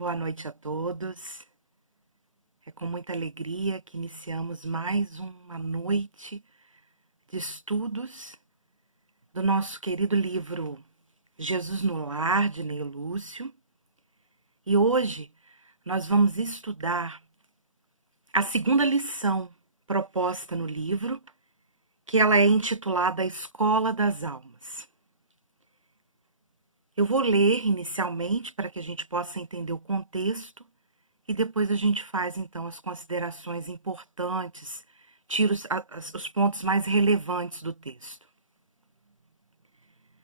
Boa noite a todos. É com muita alegria que iniciamos mais uma noite de estudos do nosso querido livro Jesus no Lar, de Neio Lúcio. E hoje nós vamos estudar a segunda lição proposta no livro, que ela é intitulada A Escola das Almas. Eu vou ler inicialmente para que a gente possa entender o contexto e depois a gente faz então as considerações importantes, tira os pontos mais relevantes do texto.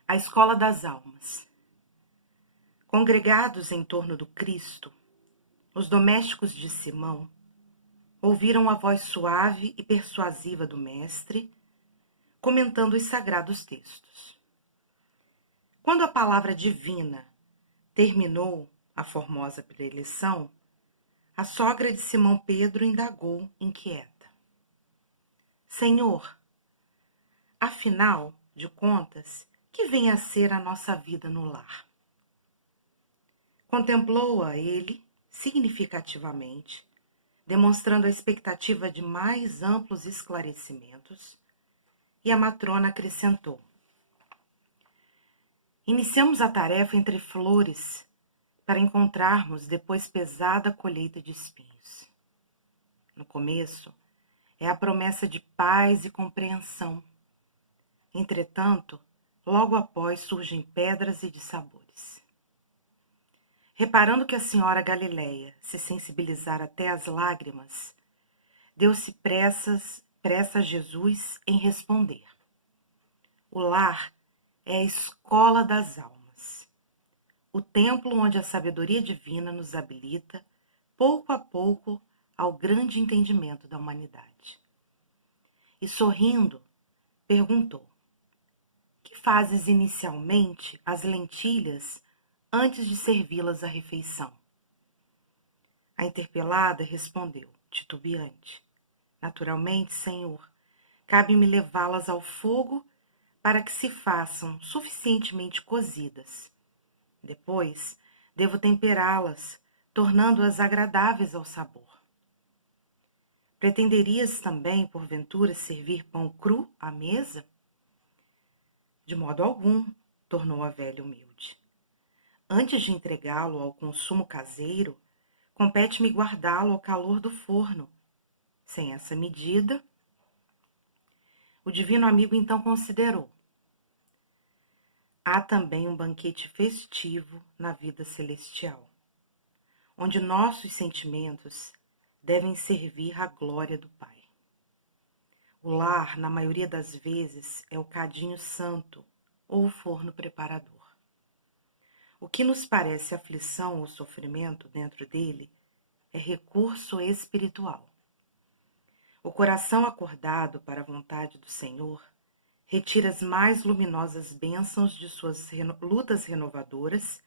A Escola das Almas. Congregados em torno do Cristo, os domésticos de Simão ouviram a voz suave e persuasiva do Mestre, comentando os sagrados textos. Quando a palavra divina terminou a formosa preleção, a sogra de Simão Pedro indagou inquieta: Senhor, afinal de contas, que vem a ser a nossa vida no lar? Contemplou-a ele significativamente, demonstrando a expectativa de mais amplos esclarecimentos, e a matrona acrescentou: Iniciamos a tarefa entre flores para encontrarmos depois pesada colheita de espinhos. No começo, é a promessa de paz e compreensão. Entretanto, logo após surgem pedras e dissabores. Reparando que a senhora Galileia se sensibilizara até as lágrimas, deu-se pressa a Jesus em responder. O lar é a escola das almas, o templo onde a sabedoria divina nos habilita, pouco a pouco, ao grande entendimento da humanidade. E sorrindo, perguntou: Que fazes inicialmente as lentilhas antes de servi-las à refeição? A interpelada respondeu, titubeante: Naturalmente, Senhor, cabe-me levá-las ao fogo para que se façam suficientemente cozidas. Depois, devo temperá-las, tornando-as agradáveis ao sabor. Pretenderias também, porventura, servir pão cru à mesa? De modo algum, tornou a velha humilde. Antes de entregá-lo ao consumo caseiro, compete-me guardá-lo ao calor do forno. Sem essa medida, o divino amigo então considerou: há também um banquete festivo na vida celestial, onde nossos sentimentos devem servir à glória do Pai. O lar, na maioria das vezes, é o cadinho santo ou o forno preparador. O que nos parece aflição ou sofrimento dentro dele é recurso espiritual. O coração acordado para a vontade do Senhor retira as mais luminosas bênçãos de suas lutas renovadoras,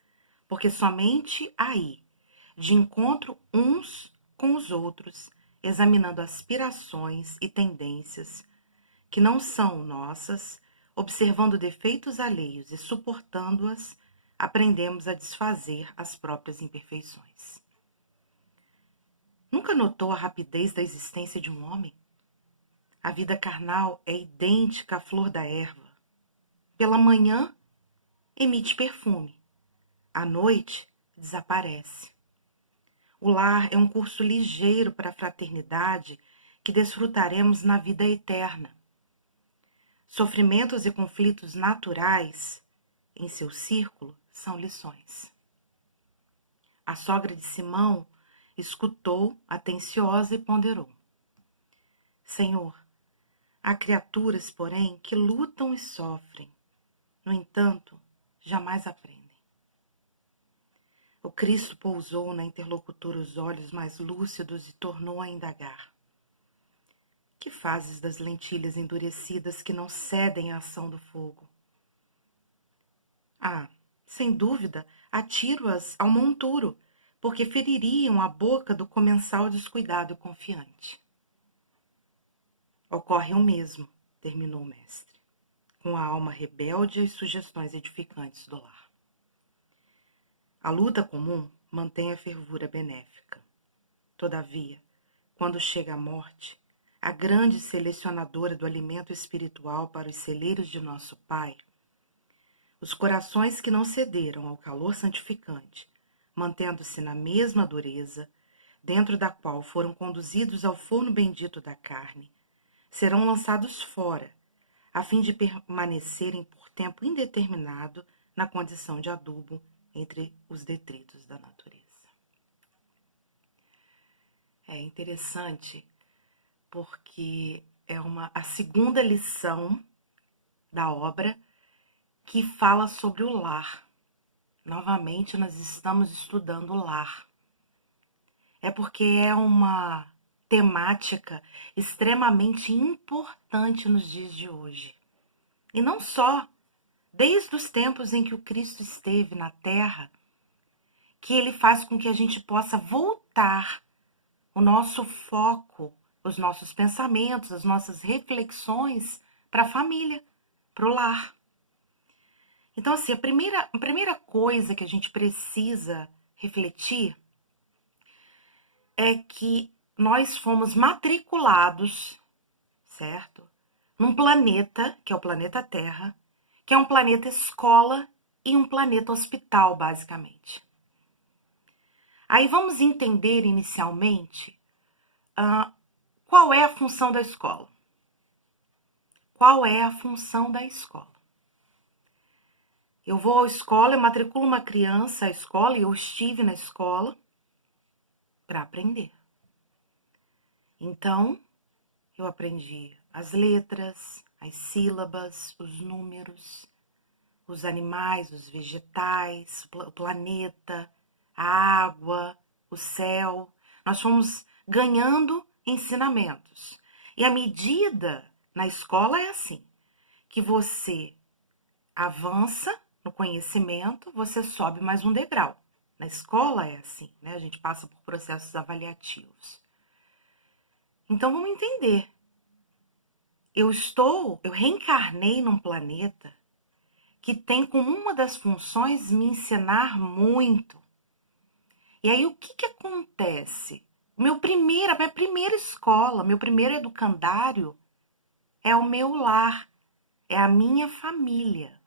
porque somente aí, de encontro uns com os outros, examinando aspirações e tendências que não são nossas, observando defeitos alheios e suportando-as, aprendemos a desfazer as próprias imperfeições. Nunca notou a rapidez da existência de um homem? A vida carnal é idêntica à flor da erva. Pela manhã, emite perfume. À noite, desaparece. O lar é um curso ligeiro para a fraternidade que desfrutaremos na vida eterna. Sofrimentos e conflitos naturais, em seu círculo, são lições. A sogra de Simão escutou, atenciosa, e ponderou. Senhor, há criaturas, porém, que lutam e sofrem. No entanto, jamais aprendem. O Cristo pousou na interlocutora os olhos mais lúcidos e tornou a indagar. Que fazes das lentilhas endurecidas que não cedem à ação do fogo? Sem dúvida, atiro-as ao monturo, porque feririam a boca do comensal descuidado e confiante. Ocorre o mesmo, terminou o mestre, com a alma rebelde às sugestões edificantes do lar. A luta comum mantém a fervura benéfica. Todavia, quando chega a morte, a grande selecionadora do alimento espiritual para os celeiros de nosso Pai, os corações que não cederam ao calor santificante, mantendo-se na mesma dureza, dentro da qual foram conduzidos ao forno bendito da carne, serão lançados fora, a fim de permanecerem por tempo indeterminado na condição de adubo entre os detritos da natureza. É interessante porque é a segunda lição da obra que fala sobre o lar. Novamente, nós estamos estudando o lar. É porque é uma temática extremamente importante nos dias de hoje. E não só, desde os tempos em que o Cristo esteve na Terra, que ele faz com que a gente possa voltar o nosso foco, os nossos pensamentos, as nossas reflexões para a família, para o lar. Então, assim, a primeira coisa que a gente precisa refletir é que nós fomos matriculados, certo? Num planeta, que é o planeta Terra, que é um planeta escola e um planeta hospital, basicamente. Aí vamos entender inicialmente qual é a função da escola. Qual é a função da escola? Eu vou à escola, eu matriculo uma criança à escola, e eu estive na escola para aprender. Então, eu aprendi as letras, as sílabas, os números, os animais, os vegetais, o planeta, a água, o céu. Nós fomos ganhando ensinamentos. E a medida na escola é assim, que você avança no conhecimento, você sobe mais um degrau. Na escola é assim, né? A gente passa por processos avaliativos. Então, vamos entender. Eu reencarnei num planeta que tem como uma das funções me ensinar muito. E aí, o que acontece? A minha primeira escola, meu primeiro educandário é o meu lar, é a minha família.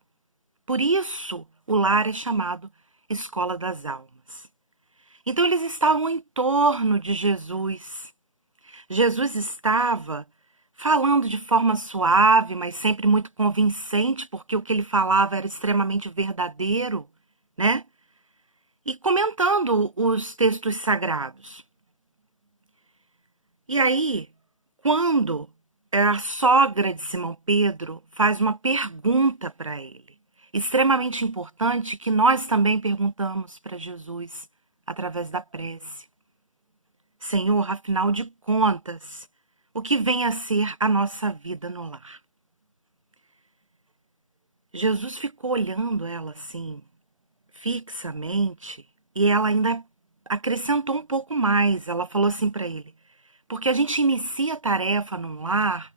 Por isso, o lar é chamado Escola das Almas. Então, eles estavam em torno de Jesus. Jesus estava falando de forma suave, mas sempre muito convincente, porque o que ele falava era extremamente verdadeiro, né? E comentando os textos sagrados. E aí, quando a sogra de Simão Pedro faz uma pergunta para ele, extremamente importante, que nós também perguntamos para Jesus através da prece. Senhor, afinal de contas, o que vem a ser a nossa vida no lar? Jesus ficou olhando ela assim, fixamente, e ela ainda acrescentou um pouco mais. Ela falou assim para ele: porque a gente inicia a tarefa num lar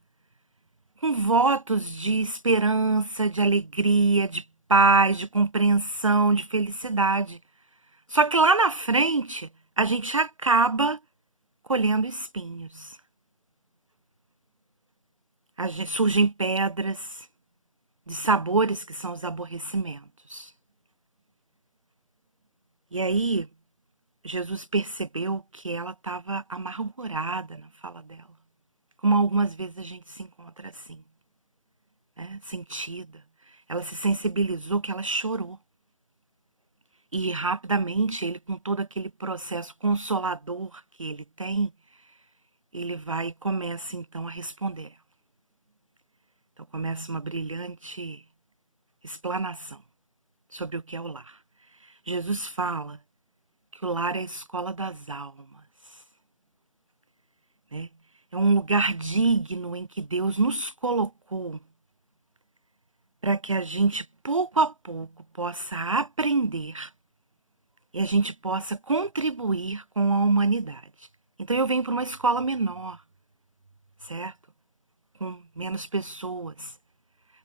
com votos de esperança, de alegria, de paz, de compreensão, de felicidade. Só que lá na frente, a gente acaba colhendo espinhos. Surgem pedras de sabores que são os aborrecimentos. E aí, Jesus percebeu que ela estava amargurada na fala dela. Como algumas vezes a gente se encontra assim, né? Sentida. Ela se sensibilizou que ela chorou. E rapidamente, ele, com todo aquele processo consolador que ele tem, ele vai e começa então a responder. Então começa uma brilhante explanação sobre o que é o lar. Jesus fala que o lar é a escola das almas, né? É um lugar digno em que Deus nos colocou para que a gente, pouco a pouco, possa aprender e a gente possa contribuir com a humanidade. Então eu venho para uma escola menor, certo? Com menos pessoas,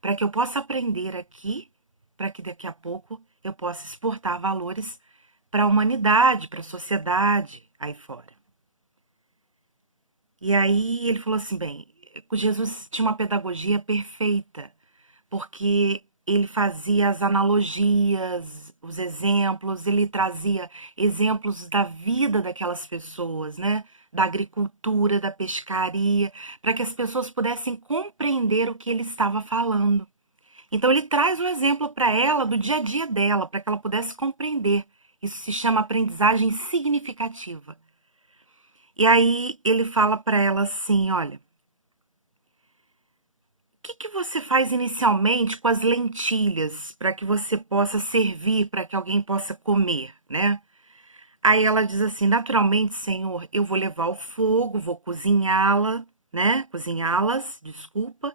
para que eu possa aprender aqui, para que daqui a pouco eu possa exportar valores para a humanidade, para a sociedade aí fora. E aí ele falou assim, bem, Jesus tinha uma pedagogia perfeita, porque ele fazia as analogias, os exemplos, ele trazia exemplos da vida daquelas pessoas, né? Da agricultura, da pescaria, para que as pessoas pudessem compreender o que ele estava falando. Então ele traz um exemplo para ela do dia a dia dela, para que ela pudesse compreender. Isso se chama aprendizagem significativa. E aí ele fala para ela assim, olha, o que você faz inicialmente com as lentilhas para que você possa servir, para que alguém possa comer, né? Aí ela diz assim, naturalmente, Senhor, eu vou levar ao fogo, vou cozinhá-la, né? Cozinhá-las, desculpa.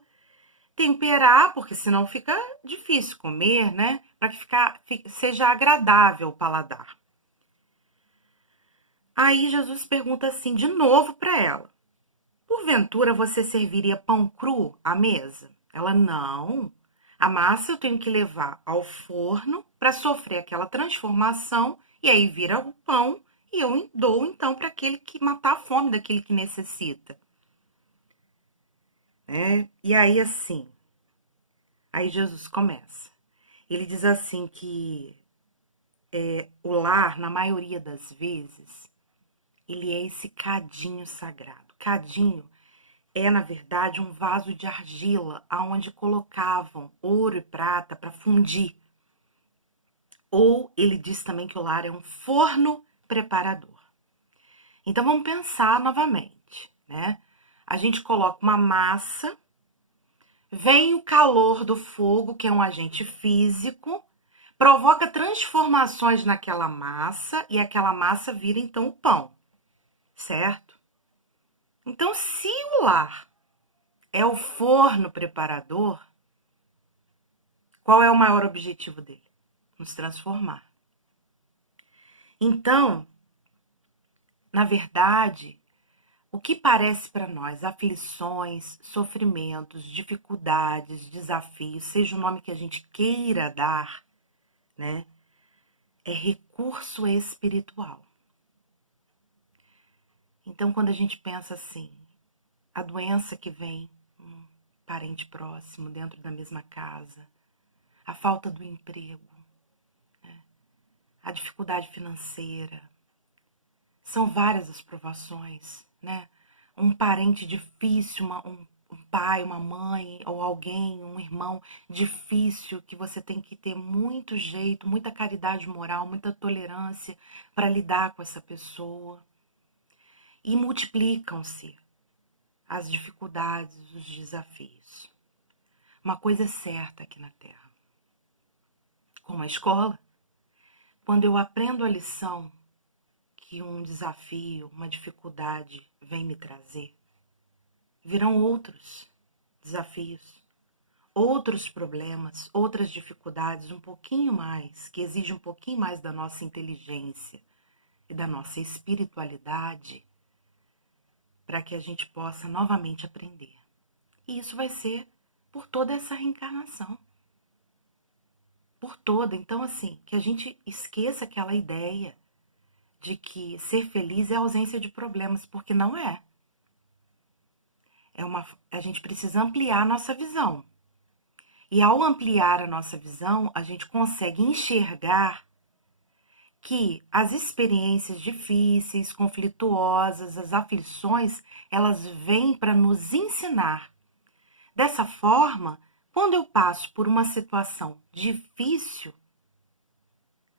Temperar, porque senão fica difícil comer, né? Para que seja agradável o paladar. Aí Jesus pergunta assim de novo para ela, porventura você serviria pão cru à mesa? Ela, não. A massa eu tenho que levar ao forno para sofrer aquela transformação e aí vira o pão e eu dou então para aquele que matar a fome daquele que necessita. E aí assim, aí Jesus começa. Ele diz assim que o lar, na maioria das vezes, ele é esse cadinho sagrado. Cadinho é, na verdade, um vaso de argila aonde colocavam ouro e prata para fundir. Ou ele diz também que o lar é um forno preparador. Então vamos pensar novamente, né? A gente coloca uma massa, vem o calor do fogo, que é um agente físico, provoca transformações naquela massa e aquela massa vira então o pão, certo? Então, se o lar é o forno preparador, qual é o maior objetivo dele? Nos transformar. Então, na verdade, o que parece para nós aflições, sofrimentos, dificuldades, desafios, seja o nome que a gente queira dar, né? É recurso espiritual. Então, quando a gente pensa assim, a doença que vem, um parente próximo, dentro da mesma casa, a falta do emprego, né? A dificuldade financeira, são várias as provações, né? Um parente difícil, um pai, uma mãe, ou alguém, um irmão difícil, que você tem que ter muito jeito, muita caridade moral, muita tolerância para lidar com essa pessoa. E multiplicam-se as dificuldades, os desafios. Uma coisa é certa aqui na Terra. Como a escola, quando eu aprendo a lição que um desafio, uma dificuldade vem me trazer, virão outros desafios, outros problemas, outras dificuldades um pouquinho mais, que exigem um pouquinho mais da nossa inteligência e da nossa espiritualidade, para que a gente possa novamente aprender. E isso vai ser por toda essa reencarnação. Por toda. Então, assim, que a gente esqueça aquela ideia de que ser feliz é ausência de problemas, porque não é. A gente precisa ampliar a nossa visão. E ao ampliar a nossa visão, a gente consegue enxergar que as experiências difíceis, conflituosas, as aflições, elas vêm para nos ensinar. Dessa forma, quando eu passo por uma situação difícil,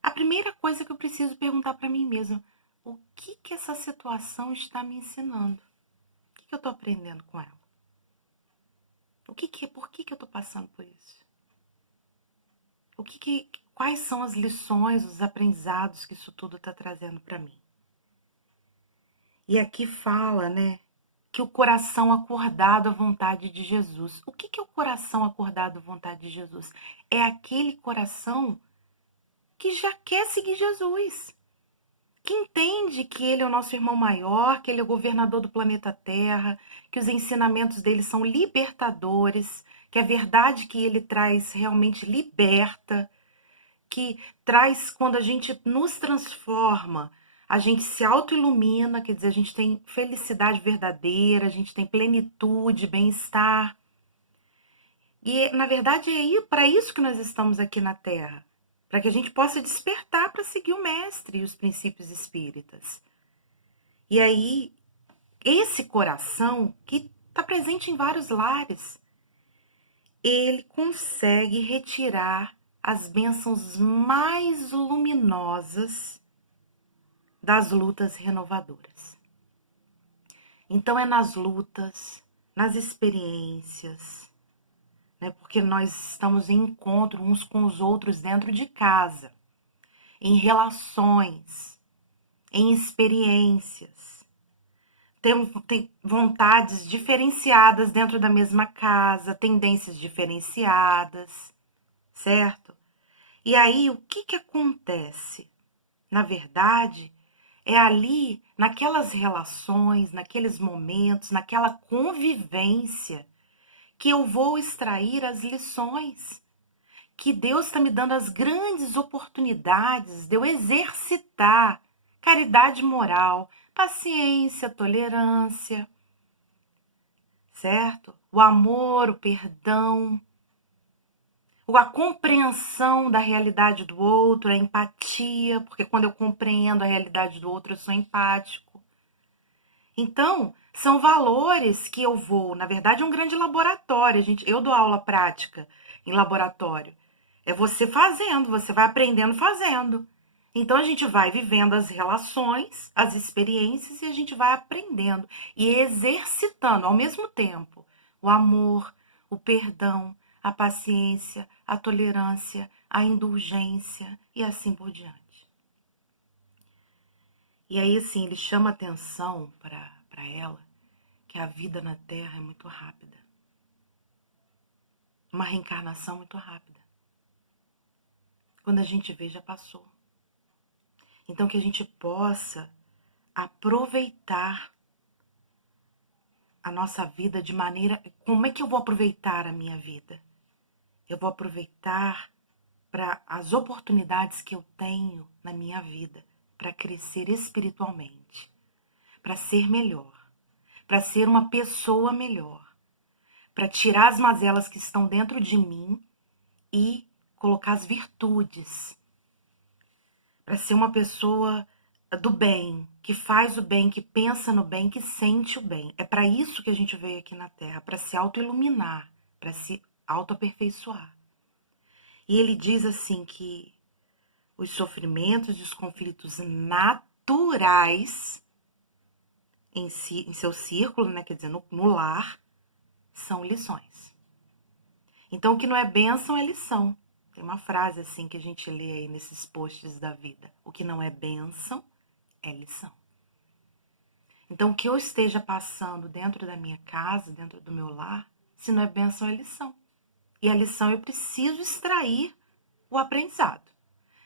a primeira coisa que eu preciso perguntar para mim mesma, o que essa situação está me ensinando? O que eu estou aprendendo com ela? Por que eu estou passando por isso? Quais são as lições, os aprendizados que isso tudo está trazendo para mim? E aqui fala, né, que o coração acordado à vontade de Jesus. O que é o coração acordado à vontade de Jesus? É aquele coração que já quer seguir Jesus, que entende que ele é o nosso irmão maior, que ele é o governador do planeta Terra, que os ensinamentos dele são libertadores, que a verdade que ele traz realmente liberta, que traz, quando a gente nos transforma, a gente se autoilumina, quer dizer, a gente tem felicidade verdadeira, a gente tem plenitude, bem-estar. E, na verdade, é para isso que nós estamos aqui na Terra, para que a gente possa despertar para seguir o Mestre e os princípios espíritas. E aí, esse coração, que está presente em vários lares, ele consegue retirar as bênçãos mais luminosas das lutas renovadoras. Então, é nas lutas, nas experiências, né? Porque nós estamos em encontro uns com os outros dentro de casa, em relações, em experiências. Tem vontades diferenciadas dentro da mesma casa, tendências diferenciadas, certo? E aí, o que acontece? Na verdade, é ali, naquelas relações, naqueles momentos, naquela convivência, que eu vou extrair as lições, que Deus está me dando as grandes oportunidades de eu exercitar caridade moral, paciência, tolerância, certo? O amor, o perdão, a compreensão da realidade do outro, a empatia, porque quando eu compreendo a realidade do outro, eu sou empático. Então, são valores que eu vou, na verdade, é um grande laboratório. Eu dou aula prática em laboratório. É você fazendo, você vai aprendendo fazendo. Então, a gente vai vivendo as relações, as experiências, e a gente vai aprendendo e exercitando ao mesmo tempo o amor, o perdão, a paciência, a tolerância, a indulgência e assim por diante. E aí, assim, ele chama atenção para ela que a vida na Terra é muito rápida. Uma reencarnação muito rápida. Quando a gente vê, já passou. Então, que a gente possa aproveitar a nossa vida de maneira... Como é que eu vou aproveitar a minha vida? Eu vou aproveitar para as oportunidades que eu tenho na minha vida para crescer espiritualmente, para ser melhor, para ser uma pessoa melhor, para tirar as mazelas que estão dentro de mim e colocar as virtudes, para ser uma pessoa do bem, que faz o bem, que pensa no bem, que sente o bem. É para isso que a gente veio aqui na Terra, para se autoiluminar, para se autoaperfeiçoar. E ele diz assim que os sofrimentos e os conflitos naturais em seu círculo, né, quer dizer, no lar, são lições. Então, o que não é bênção é lição. Tem uma frase assim que a gente lê aí nesses posts da vida. O que não é bênção é lição. Então, o que eu esteja passando dentro da minha casa, dentro do meu lar, se não é bênção, é lição. E a lição eu preciso extrair o aprendizado.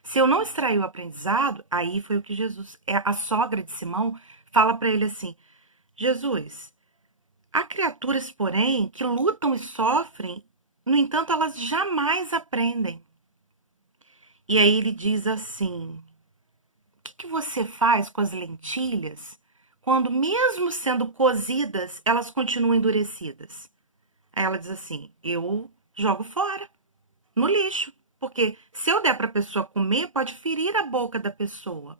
Se eu não extrair o aprendizado, aí foi o que Jesus... A sogra de Simão fala para ele assim, Jesus, há criaturas, porém, que lutam e sofrem, no entanto, elas jamais aprendem. E aí ele diz assim, o que você faz com as lentilhas quando, mesmo sendo cozidas, elas continuam endurecidas? Aí ela diz assim, eu jogo fora, no lixo. Porque se eu der para a pessoa comer, pode ferir a boca da pessoa.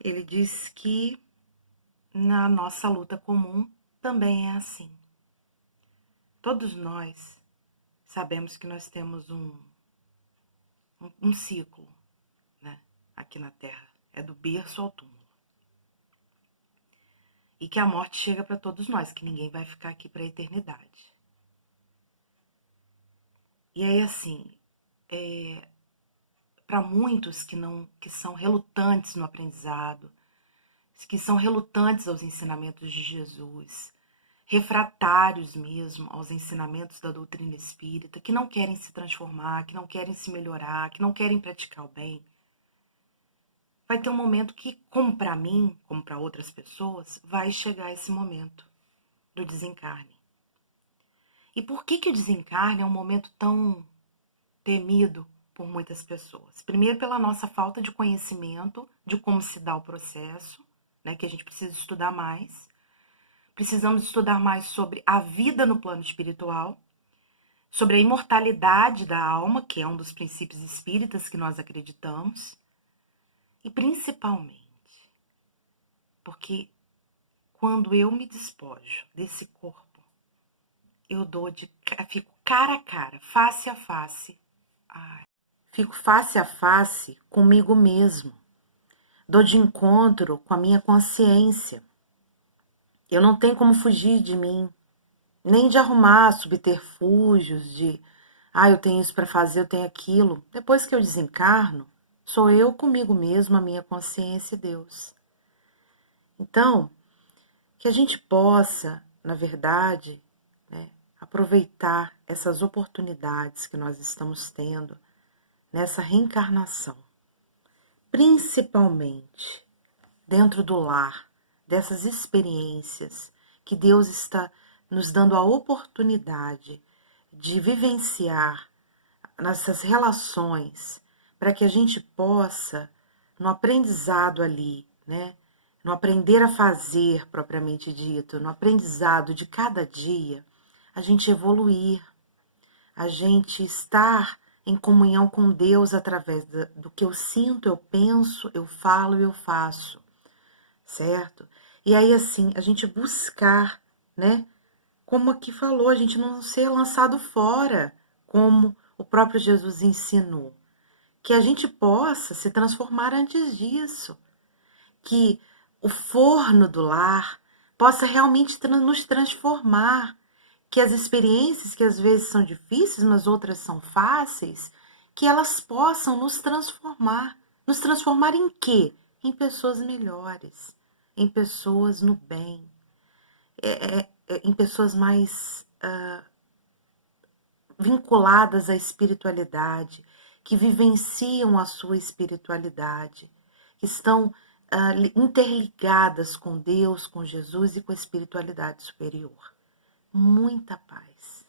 Ele diz que na nossa luta comum também é assim. Todos nós sabemos que nós temos um ciclo, né, aqui na Terra. É do berço ao túmulo. E que a morte chega para todos nós, que ninguém vai ficar aqui para a eternidade. E aí, assim, para muitos que são relutantes no aprendizado, que são relutantes aos ensinamentos de Jesus, refratários mesmo aos ensinamentos da doutrina espírita, que não querem se transformar, que não querem se melhorar, que não querem praticar o bem, vai ter um momento que, como para mim, como para outras pessoas, vai chegar esse momento do desencarne. E por que o desencarne é um momento tão temido por muitas pessoas. Primeiro, pela nossa falta de conhecimento de como se dá o processo, né, que a gente precisa estudar mais. Precisamos estudar mais sobre a vida no plano espiritual, sobre a imortalidade da alma, que é um dos princípios espíritas que nós acreditamos, e principalmente, porque quando eu me despojo desse corpo, eu fico cara a cara, face a face. Fico face a face comigo mesmo. Dou de encontro com a minha consciência. Eu não tenho como fugir de mim, nem de arrumar subterfúgios de, eu tenho isso para fazer, eu tenho aquilo. Depois que eu desencarno, sou eu comigo mesmo, a minha consciência e Deus. Então, que a gente possa, na verdade, né, aproveitar essas oportunidades que nós estamos tendo nessa reencarnação, principalmente dentro do lar, dessas experiências que Deus está nos dando a oportunidade de vivenciar nessas relações, para que a gente possa, no aprendizado ali, né, no aprender a fazer propriamente dito, no aprendizado de cada dia, a gente evoluir, a gente estar em comunhão com Deus através do que eu sinto, eu penso, eu falo e eu faço, certo? E aí, assim, a gente buscar, né? Como aqui falou, a gente não ser lançado fora, como o próprio Jesus ensinou. Que a gente possa se transformar antes disso. Que o forno do lar possa realmente nos transformar. Que as experiências que às vezes são difíceis, mas outras são fáceis, que elas possam nos transformar. Nos transformar em quê? Em pessoas melhores, em pessoas no bem, em pessoas mais vinculadas à espiritualidade, que vivenciam a sua espiritualidade, que estão interligadas com Deus, com Jesus e com a espiritualidade superior. Muita paz.